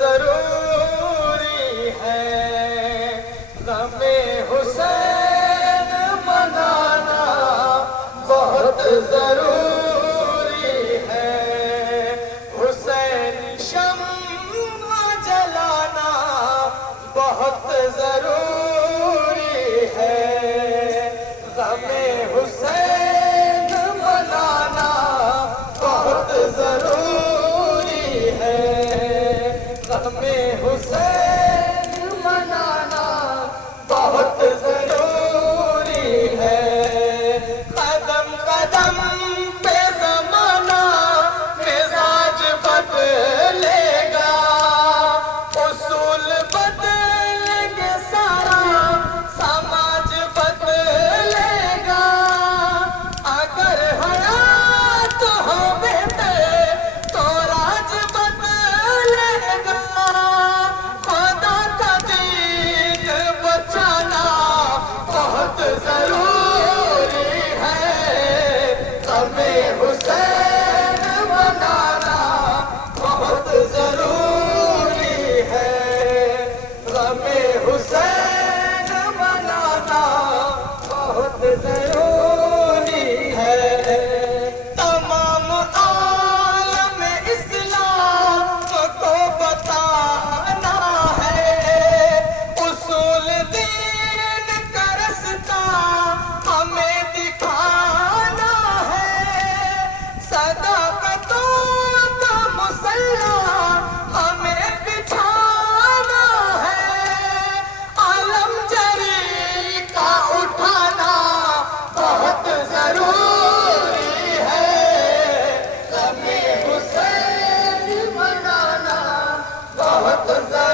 ضروری ہے، غم حسین منانا بہت ضروری ہے، حسین شمع جلانا بہت ضروری ہے، غم حسین منانا بہت ضروری ہے، غم حسین منانا بہت ضروری ہے، قدم قدم پہ زمانہ مزاج بدلے گا، اصول بدلیں گے، سارا سماج بدلے گا، اگر حیات ہو بہتر تو راج بدلے گا، خدا کا دین بچانا بہت ضروری ہے، غم حسین منانا بہت ضروری ہے، غم حسین منانا بہت ضروری ہے، تمام عالم اسلام کو بتانا ہے، اصول دین کا رستہ ہمیں دکھانا ہے، صداقتوں کا مسلح ہمیں بچھانا ہے، عالم جری کا اٹھانا بہت ضروری ہے، غم حسین منانا بہت ضروری